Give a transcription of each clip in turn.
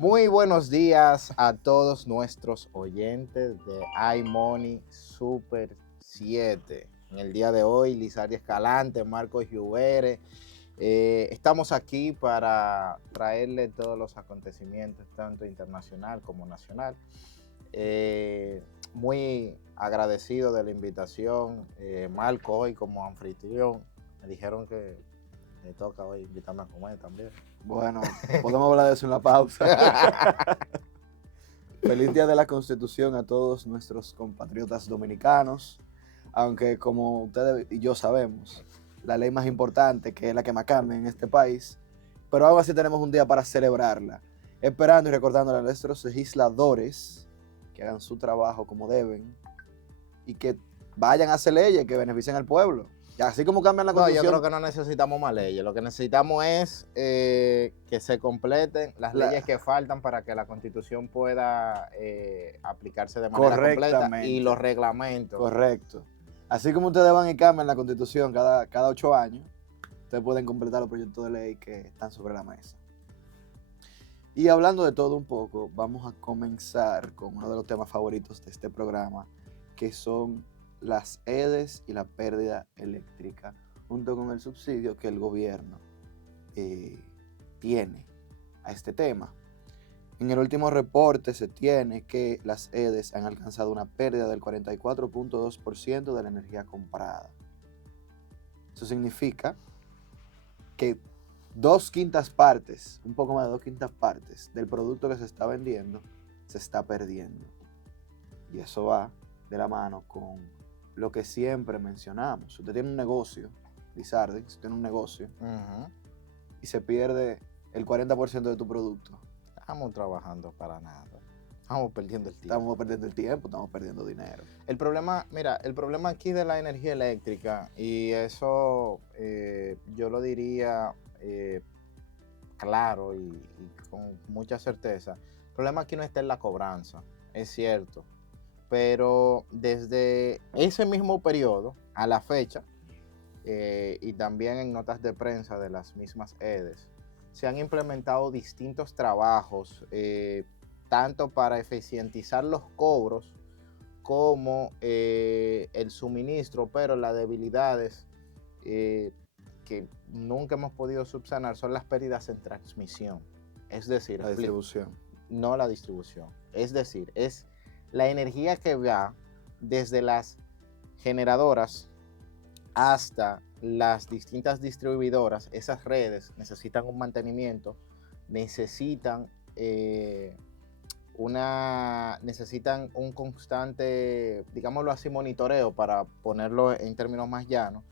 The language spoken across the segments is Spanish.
Muy buenos días a todos nuestros oyentes de iMoney Super 7. En el día de hoy, Lizardi Escalante, Marcos Lluvere. Estamos aquí para traerle todos los acontecimientos, tanto internacional como nacional. Muy agradecido de la invitación. Marco hoy como anfitrión. Me dijeron que me toca hoy invitarme a comer también. Bueno, podemos hablar de eso en la pausa. Feliz Día de la Constitución a todos nuestros compatriotas dominicanos. Aunque como ustedes y yo sabemos, la ley más importante, que es la que más cambia en este país, pero aún así tenemos un día para celebrarla, esperando y recordándole a nuestros legisladores que hagan su trabajo como deben y que vayan a hacer leyes que beneficien al pueblo. Y así como cambian la No, yo Constitución. creo que no necesitamos más leyes. Lo que necesitamos es que se completen las leyes que faltan para que la Constitución pueda aplicarse de manera completa y los reglamentos. Correcto. Así como ustedes van y cambian la Constitución cada 8 años, ustedes pueden completar los proyectos de ley que están sobre la mesa. Y hablando de todo un poco, vamos a comenzar con uno de los temas favoritos de este programa, que son las EDES y la pérdida eléctrica, junto con el subsidio que el gobierno tiene a este tema. En el último reporte se tiene que las EDES han alcanzado una pérdida del 44.2% de la energía comprada. Eso significa que 2/5 partes, un poco más de 2/5 partes del producto que se está vendiendo se está perdiendo. Y eso va de la mano con lo que siempre mencionamos. Si usted tiene un negocio, Lizardi, si usted tiene un negocio y se pierde el 40% de tu producto, estamos trabajando para nada. Estamos perdiendo el tiempo. Estamos perdiendo el tiempo, estamos perdiendo dinero. El problema, mira, el problema aquí de la energía eléctrica, y eso yo lo diría claro y con mucha certeza, el problema aquí no está en la cobranza, es cierto, pero desde ese mismo periodo a la fecha, y también en notas de prensa de las mismas EDES, se han implementado distintos trabajos, tanto para eficientizar los cobros como el suministro, pero las debilidades que nunca hemos podido subsanar son las pérdidas en transmisión. Es decir, la distribución. No la distribución. Es decir, es la energía que va desde las generadoras hasta las distintas distribuidoras. Esas redes necesitan un mantenimiento, necesitan necesitan un constante, digámoslo así, monitoreo, para ponerlo en términos más llanos,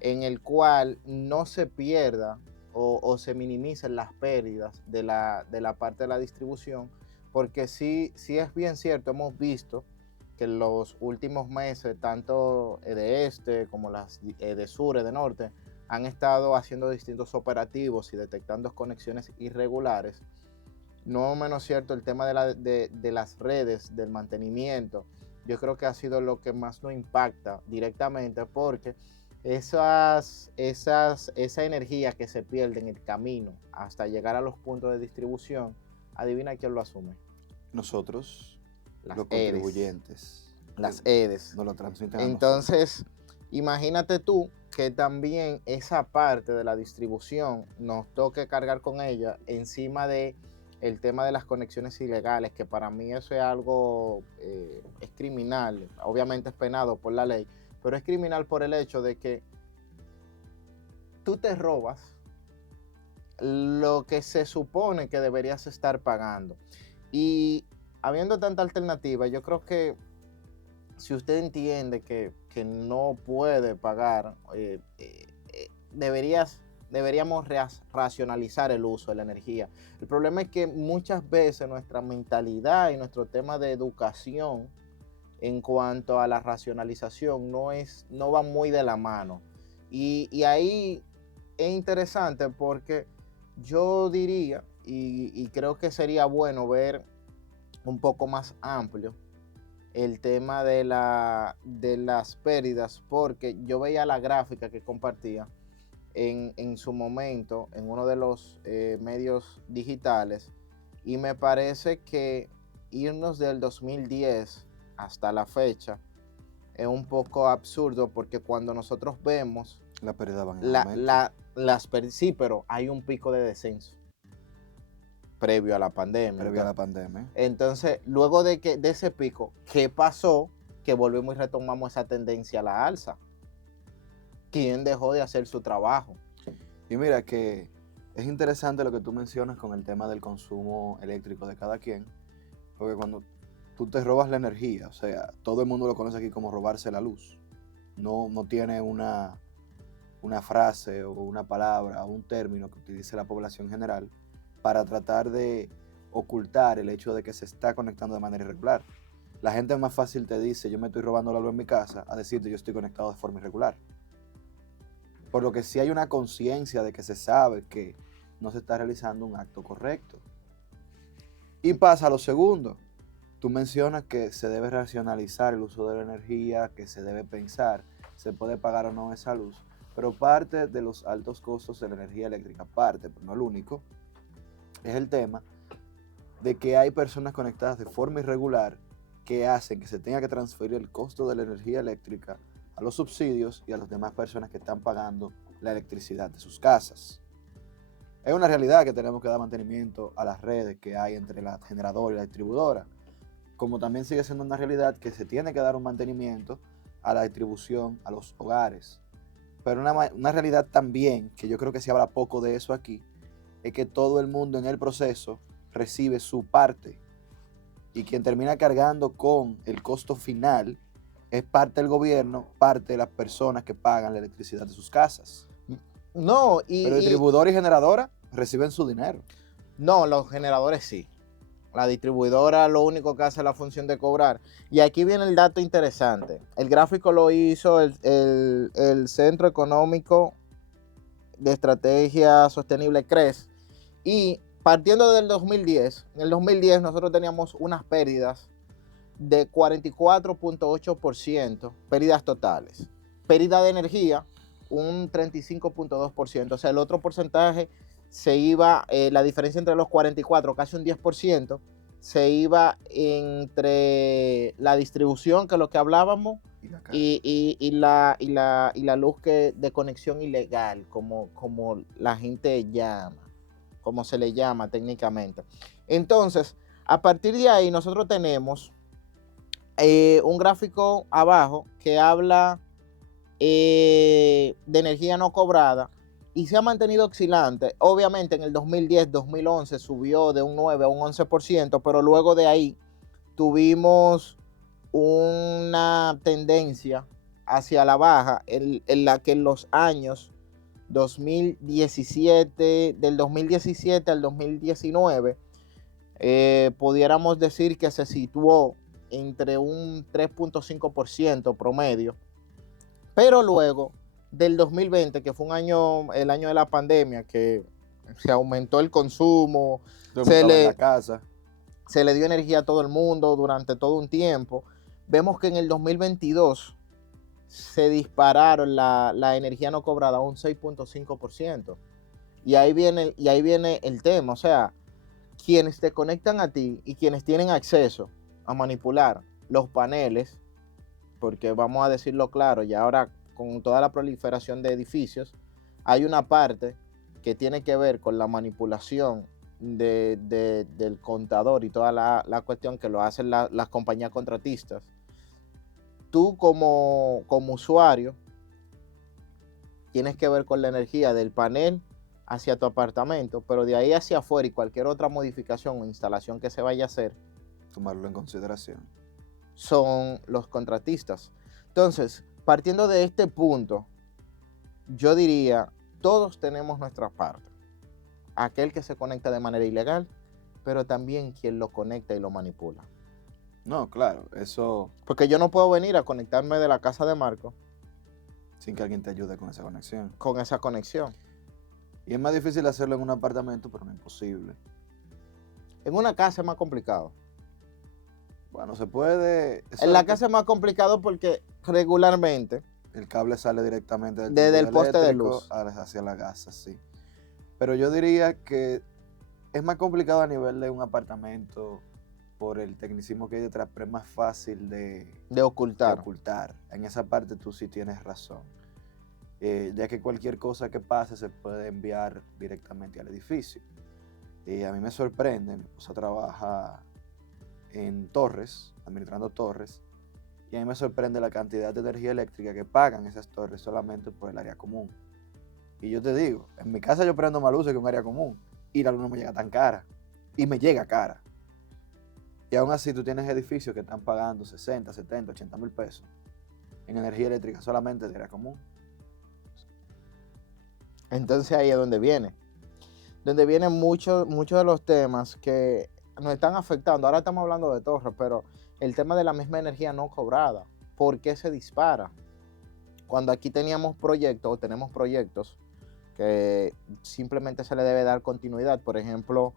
en el cual no se pierda o se minimicen las pérdidas de la parte de la distribución, porque sí es bien cierto, hemos visto que en los últimos meses, tanto de este como las de sur y de norte, han estado haciendo distintos operativos y detectando conexiones irregulares. No menos cierto el tema de las redes, del mantenimiento. Yo creo que ha sido lo que más nos impacta directamente, porque esa energía que se pierde en el camino hasta llegar a los puntos de distribución, adivina quién lo asume. Nosotros, los contribuyentes. Las EDES. Nos lo transmiten Entonces, imagínate tú que también esa parte de la distribución nos toque cargar con ella encima de el tema de las conexiones ilegales, que para mí eso es algo, es criminal, obviamente es penado por la ley, pero es criminal por el hecho de que tú te robas lo que se supone que deberías estar pagando. Y habiendo tanta alternativa, yo creo que si usted entiende que no puede pagar, deberíamos racionalizar el uso de la energía. El problema es que muchas veces nuestra mentalidad y nuestro tema de educación en cuanto a la racionalización no va muy de la mano. Y ahí es interesante porque yo diría, y creo que sería bueno ver un poco más amplio el tema de las pérdidas, porque yo veía la gráfica que compartía en su momento en uno de los medios digitales, Y me parece que irnos del 2010 hasta la fecha es un poco absurdo porque cuando nosotros vemos La pérdida van en aumento. sí, pero hay un pico de descenso previo a la pandemia. Previo a la pandemia. Entonces, luego de ese pico, ¿qué pasó? Que volvemos y retomamos esa tendencia a la alza. ¿Quién dejó de hacer su trabajo? Y mira que es interesante lo que tú mencionas con el tema del consumo eléctrico de cada quien, porque cuando tú te robas la energía, o sea, todo el mundo lo conoce aquí como robarse la luz. No tiene una frase o una palabra o un término que utilice la población general para tratar de ocultar el hecho de que se está conectando de manera irregular. La gente más fácil te dice, yo me estoy robando la luz en mi casa, a decirte, yo estoy conectado de forma irregular. Por lo que sí hay una conciencia de que se sabe que no se está realizando un acto correcto. Y pasa a lo segundo. Tú mencionas que se debe racionalizar el uso de la energía, que se debe pensar, se puede pagar o no esa luz, pero parte de los altos costos de la energía eléctrica, parte, pero no el único, es el tema de que hay personas conectadas de forma irregular que hacen que se tenga que transferir el costo de la energía eléctrica a los subsidios y a las demás personas que están pagando la electricidad de sus casas. Es una realidad que tenemos que dar mantenimiento a las redes que hay entre la generadora y la distribuidora, como también sigue siendo una realidad que se tiene que dar un mantenimiento a la distribución a los hogares. Pero una realidad también, que yo creo que se habla poco de eso aquí, es que todo el mundo en el proceso recibe su parte y quien termina cargando con el costo final es parte del gobierno, parte de las personas que pagan la electricidad de sus casas. No, pero distribuidora y generadora reciben su dinero. No, los generadores sí. La distribuidora lo único que hace es la función de cobrar. Y aquí viene el dato interesante. El gráfico lo hizo el Centro Económico de Estrategia Sostenible, CRES. Y partiendo del 2010, en el 2010 nosotros teníamos unas pérdidas de 44.8%, pérdidas totales. Pérdida de energía, un 35.2%. O sea, el otro porcentaje se iba, la diferencia entre los 44, casi un 10%, se iba entre la distribución, que es lo que hablábamos, y la luz de conexión ilegal, como la gente llama, como se le llama técnicamente. Entonces, a partir de ahí nosotros tenemos un gráfico abajo que habla de energía no cobrada y se ha mantenido oscilante. Obviamente en el 2010-2011 subió de un 9 a un 11%, pero luego de ahí tuvimos una tendencia hacia la baja en la que en los años 2017, del 2017 al 2019, pudiéramos decir que se situó entre un 3.5% promedio. Pero luego del 2020, que fue el año de la pandemia, que se aumentó el consumo, se le dio energía a todo el mundo durante todo un tiempo, vemos que en el 2022 se dispararon la energía no cobrada a un 6.5%. Y ahí viene el tema, o sea, quienes te conectan a ti y quienes tienen acceso a manipular los paneles, porque vamos a decirlo claro, y ahora con toda la proliferación de edificios, hay una parte que tiene que ver con la manipulación del contador y toda la cuestión que lo hacen las compañías contratistas. Tú como usuario tienes que ver con la energía del panel hacia tu apartamento, pero de ahí hacia afuera y cualquier otra modificación o instalación que se vaya a hacer, tomarlo en consideración, son los contratistas. Entonces, partiendo de este punto, yo diría, todos tenemos nuestra parte. Aquel que se conecta de manera ilegal, pero también quien lo conecta y lo manipula. No, claro, eso... Porque yo no puedo venir a conectarme de la casa de Marco sin que alguien te ayude con esa conexión. Con esa conexión. Y es más difícil hacerlo en un apartamento, pero no imposible. En una casa es más complicado. Bueno, se puede... En la casa es más complicado porque regularmente el cable sale directamente desde el poste de luz hacia la casa, sí. Pero yo diría que Es más complicado a nivel de un apartamento por el tecnicismo que hay detrás, pero es más fácil de ocultar. ocultar. En esa parte tú sí tienes razón. Ya que cualquier cosa que pase se puede enviar directamente al edificio. Y a mí me sorprende, mi esposa trabaja en torres, administrando torres, y a mí me sorprende la cantidad de energía eléctrica que pagan esas torres solamente por el área común. Y yo te digo, en mi casa yo prendo más luces que un área común, y la luz no me llega tan cara, y me llega cara. Y aún así tú tienes edificios que están pagando 60, 70, 80 mil pesos en energía eléctrica solamente de área común. Entonces ahí es donde viene. Donde vienen muchos de los temas que nos están afectando. Ahora estamos hablando de torres, pero el tema de la misma energía no cobrada. ¿Por qué se dispara? Cuando aquí teníamos proyectos o tenemos proyectos que simplemente se le debe dar continuidad. Por ejemplo,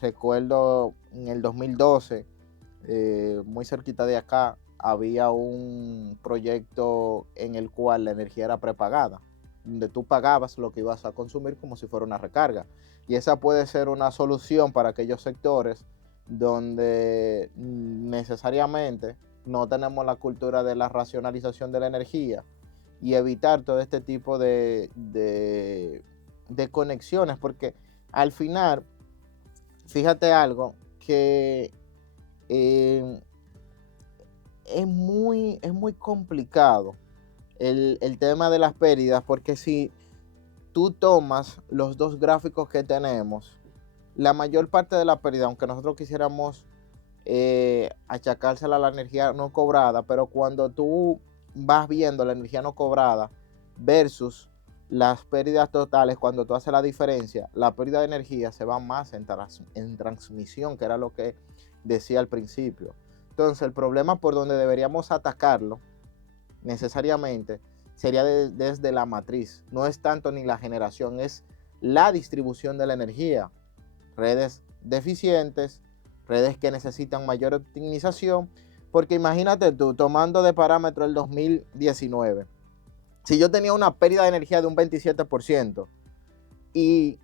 recuerdo en el 2012, muy cerquita de acá, había un proyecto en el cual la energía era prepagada, donde tú pagabas lo que ibas a consumir como si fuera una recarga. Y esa puede ser una solución para aquellos sectores donde necesariamente no tenemos la cultura de la racionalización de la energía y evitar todo este tipo de conexiones, porque al final, fíjate algo, que es muy complicado el tema de las pérdidas, porque si tú tomas los dos gráficos que tenemos, la mayor parte de la pérdida, aunque nosotros quisiéramos achacársela a la energía no cobrada, pero cuando tú vas viendo la energía no cobrada versus las pérdidas totales, cuando tú haces la diferencia, la pérdida de energía se va más en transmisión, que era lo que decía al principio. Entonces, el problema por donde deberíamos atacarlo necesariamente sería desde la matriz. No es tanto ni la generación, es la distribución de la energía. Redes deficientes, redes que necesitan mayor optimización, porque imagínate tú, tomando de parámetro el 2019, si yo tenía una pérdida de energía de un 27% y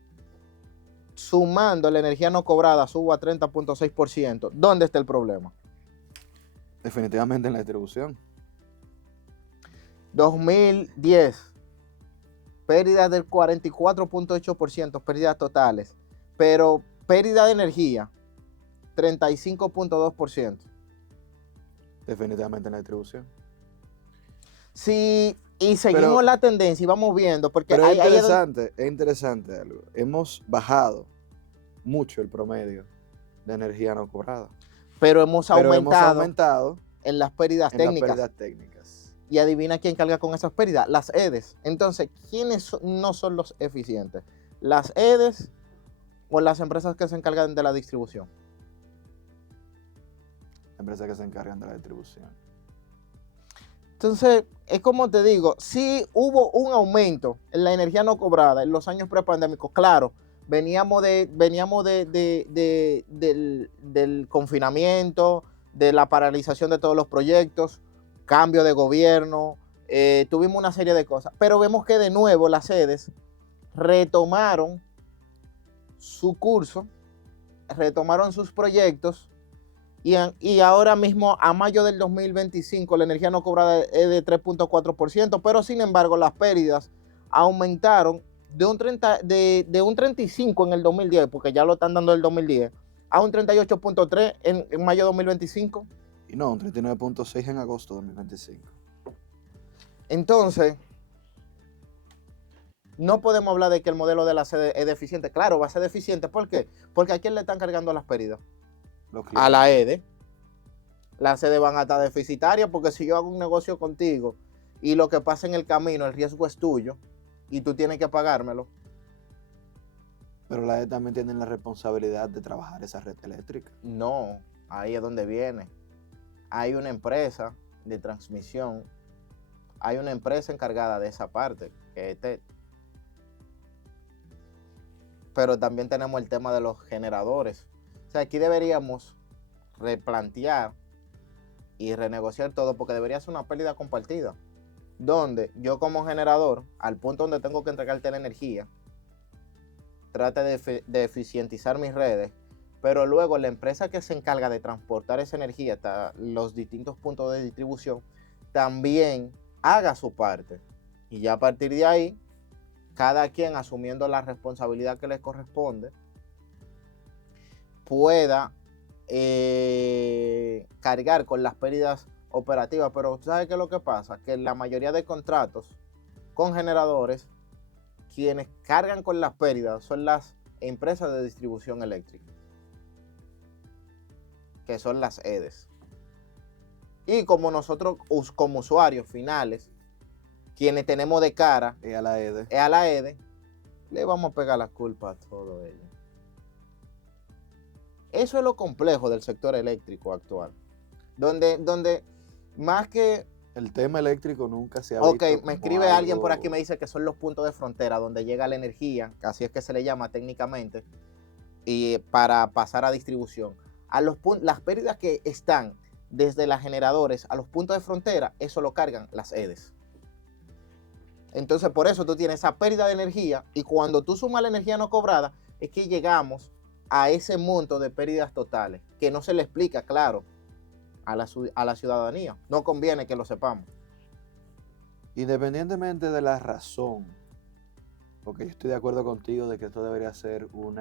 sumando la energía no cobrada subo a 30.6%, ¿dónde está el problema? Definitivamente en la distribución. 2010, pérdidas del 44.8%, pérdidas totales, pero pérdida de energía, 35.2%. Definitivamente en la distribución. Sí, y seguimos la tendencia y vamos viendo, porque pero es interesante algo. Hemos bajado mucho el promedio de energía no cobrada. Pero hemos aumentado en las pérdidas técnicas. Y adivina quién carga con esas pérdidas, las EDES. Entonces, ¿quiénes no son los eficientes? ¿Las EDES o las empresas que se encargan de la distribución? Empresas que se encargan de la distribución. Entonces, es como te digo, sí hubo un aumento en la energía no cobrada en los años prepandémicos. Claro, veníamos del confinamiento, de la paralización de todos los proyectos, cambio de gobierno, tuvimos una serie de cosas. Pero vemos que de nuevo las sedes retomaron su curso, retomaron sus proyectos. Y ahora mismo, a mayo del 2025, la energía no cobrada es de 3.4%, pero sin embargo las pérdidas aumentaron de un 35 en el 2010, porque ya lo están dando el 2010, a un 38.3 en mayo de 2025. Y no, un 39.6 en agosto de 2025. Entonces, no podemos hablar de que el modelo de la sede es deficiente. Claro, va a ser deficiente. ¿Por qué? Porque ¿a quién le están cargando las pérdidas? A la EDE. Las sedes van a estar deficitarias, porque si yo hago un negocio contigo y lo que pasa en el camino, el riesgo es tuyo y tú tienes que pagármelo. Pero la EDE también tiene la responsabilidad de trabajar esa red eléctrica. No, ahí es donde viene. Hay una empresa de transmisión, hay una empresa encargada de esa parte, que es TET. Pero también tenemos el tema de los generadores. O sea, aquí deberíamos replantear y renegociar todo, porque debería ser una pérdida compartida, donde yo como generador, al punto donde tengo que entregarte la energía, trate de eficientizar mis redes, pero luego la empresa que se encarga de transportar esa energía hasta los distintos puntos de distribución también haga su parte. Y ya a partir de ahí, cada quien asumiendo la responsabilidad que le corresponde, pueda cargar con las pérdidas operativas. Pero ¿sabe qué es lo que pasa? Que en la mayoría de contratos con generadores, quienes cargan con las pérdidas son las empresas de distribución eléctrica, que son las EDES. Y como nosotros, como usuarios finales, quienes tenemos de cara a la EDE, le vamos a pegar la culpa a todo ello. Eso es lo complejo del sector eléctrico actual. Donde más que... El tema eléctrico nunca se ha visto. Ok, me escribe alguien por aquí, me dice que son los puntos de frontera donde llega la energía, así es que se le llama técnicamente, y para pasar a distribución. Las pérdidas que están desde las generadores a los puntos de frontera, eso lo cargan las EDES. Entonces, por eso tú tienes esa pérdida de energía, y cuando tú sumas la energía no cobrada, es que llegamos a ese monto de pérdidas totales, que no se le explica, claro, a la ciudadanía. No conviene que lo sepamos. Independientemente de la razón, porque yo estoy de acuerdo contigo de que esto debería ser un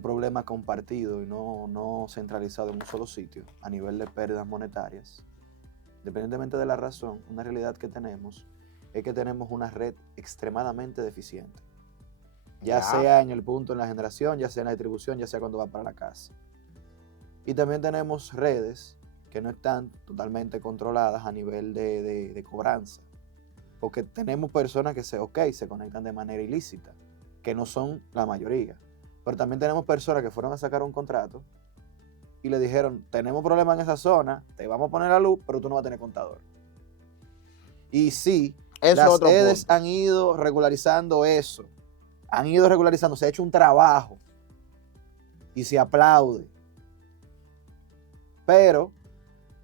problema compartido y no centralizado en un solo sitio a nivel de pérdidas monetarias. Independientemente de la razón, una realidad que tenemos es que tenemos una red extremadamente deficiente. Ya sea en el punto en la generación, ya sea en la distribución, ya sea cuando va para la casa. Y también tenemos redes que no están totalmente controladas a nivel de cobranza. Porque tenemos personas que se conectan de manera ilícita, que no son la mayoría. Pero también tenemos personas que fueron a sacar un contrato y le dijeron, tenemos problemas en esa zona, te vamos a poner la luz, pero tú no vas a tener contador. Y sí, las EDES han ido regularizando eso. Se ha hecho un trabajo y se aplaude. Pero,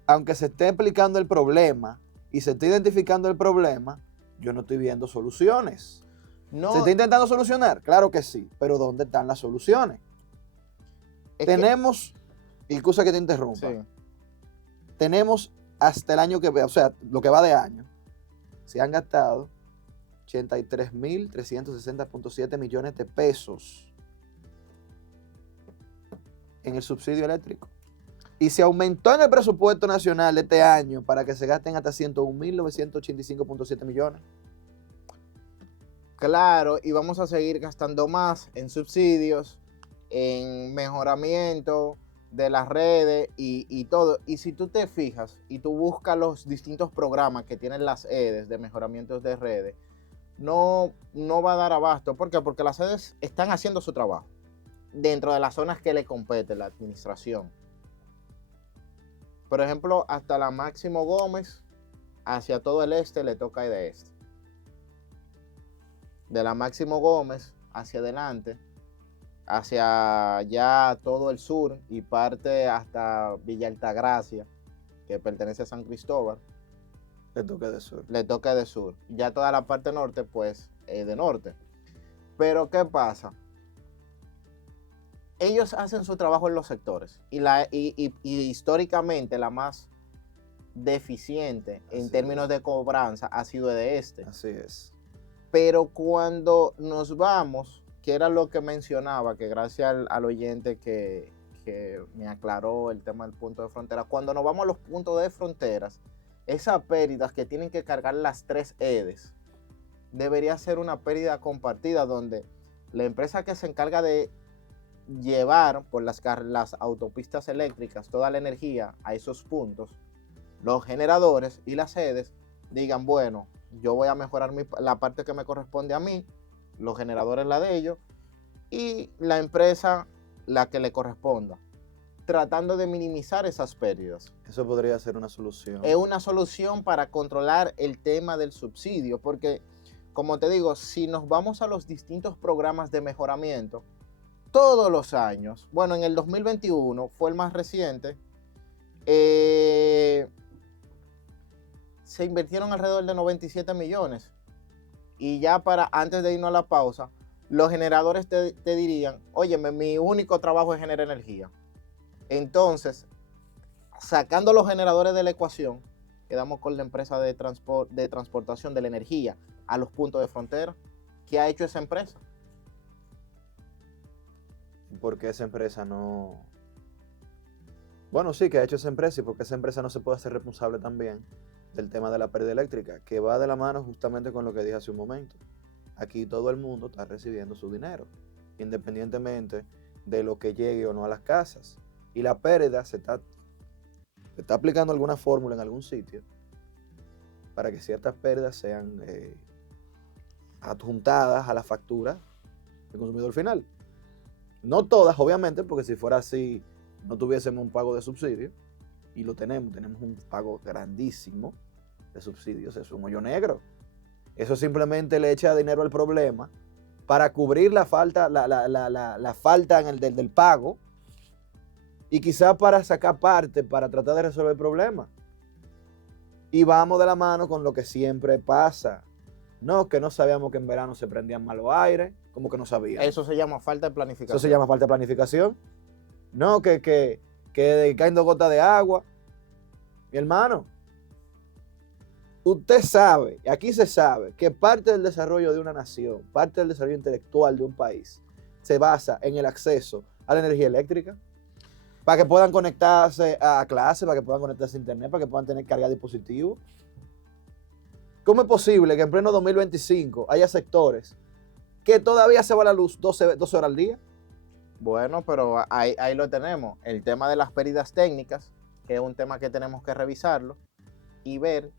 aunque se esté explicando el problema y se esté identificando el problema, yo no estoy viendo soluciones. ¿Se está intentando solucionar? Claro que sí, pero ¿dónde están las soluciones? Tenemos, y excusa que te interrumpa, sí. Tenemos hasta el año que va, o sea, lo que va de año, se han gastado 83.360.7 millones de pesos en el subsidio eléctrico. Y se aumentó en el presupuesto nacional de este año para que se gasten hasta 101.985.7 millones. Claro, y vamos a seguir gastando más en subsidios, en mejoramiento de las redes y todo. Y si tú te fijas y tú buscas los distintos programas que tienen las EDES de mejoramientos de redes, no va a dar abasto. ¿Por qué? Porque las EDES están haciendo su trabajo dentro de las zonas que le compete la administración. Por ejemplo, hasta la Máximo Gómez, hacia todo el este, le toca de este. De la Máximo Gómez hacia adelante, hacia ya todo el sur y parte hasta Villa Altagracia, que pertenece a San Cristóbal, le toca de sur. Le toca de sur. Ya toda la parte norte, pues, de norte. Pero, ¿qué pasa? Ellos hacen su trabajo en los sectores y históricamente la más deficiente en términos de cobranza ha sido de este. Así es. Pero cuando nos vamos, que era lo que mencionaba, que gracias al oyente que me aclaró el tema del punto de frontera, cuando nos vamos a los puntos de fronteras, esas pérdidas que tienen que cargar las tres EDES, debería ser una pérdida compartida donde la empresa que se encarga de llevar por las autopistas eléctricas toda la energía a esos puntos, los generadores y las EDES digan, bueno, yo voy a mejorar la parte que me corresponde a mí, los generadores la de ellos y la empresa la que le corresponda, tratando de minimizar esas pérdidas. Eso podría ser una solución. Es una solución para controlar el tema del subsidio, porque como te digo, si nos vamos a los distintos programas de mejoramiento, todos los años, bueno, en el 2021 fue el más reciente, se invirtieron alrededor de 97 millones. Y ya para antes de irnos a la pausa, los generadores te dirían, oye, mi único trabajo es generar energía. Entonces, sacando los generadores de la ecuación, quedamos con la empresa de transportación de la energía a los puntos de frontera. ¿Qué ha hecho esa empresa? Porque esa empresa no... Bueno, sí, que ha hecho esa empresa y porque esa empresa no se puede hacer responsable también del tema de la pérdida eléctrica, que va de la mano justamente con lo que dije hace un momento. Aquí todo el mundo está recibiendo su dinero, independientemente de lo que llegue o no a las casas. Y la pérdida se está aplicando alguna fórmula en algún sitio para que ciertas pérdidas sean adjuntadas a la factura del consumidor final. No todas, obviamente, porque si fuera así, no tuviésemos un pago de subsidio, y lo tenemos un pago grandísimo de subsidios, es un hoyo negro. Eso simplemente le echa dinero al problema para cubrir la falta, la falta del pago, y quizás para sacar parte, para tratar de resolver el problema. Y vamos de la mano con lo que siempre pasa. No, que no sabíamos que en verano se prendían mal los aires, como que no sabíamos. Eso se llama falta de planificación. Eso se llama falta de planificación. No, que caen 2 gotas de agua. Mi hermano, usted sabe, y aquí se sabe, que parte del desarrollo de una nación, parte del desarrollo intelectual de un país, se basa en el acceso a la energía eléctrica, para que puedan conectarse a clase, para que puedan conectarse a internet, para que puedan tener carga de dispositivos. ¿Cómo es posible que en pleno 2025 haya sectores que todavía se va la luz 12 horas al día? Bueno, pero ahí lo tenemos. El tema de las pérdidas técnicas, que es un tema que tenemos que revisarlo y ver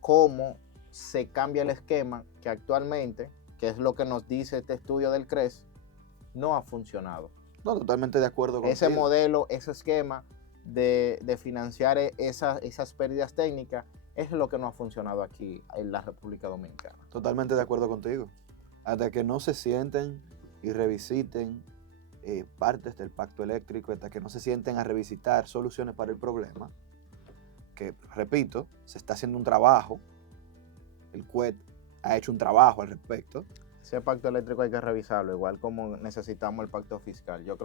cómo se cambia el esquema que actualmente, que es lo que nos dice este estudio del CRES, no ha funcionado. No, totalmente de acuerdo contigo. Ese modelo, ese esquema de financiar esas pérdidas técnicas es lo que no ha funcionado aquí en la República Dominicana. Totalmente de acuerdo contigo. Hasta que no se sienten y revisiten partes del pacto eléctrico, hasta que no se sienten a revisitar soluciones para el problema, que, repito, se está haciendo un trabajo, el CUET ha hecho un trabajo al respecto. Ese pacto eléctrico hay que revisarlo, igual como necesitamos el pacto fiscal. Yo creo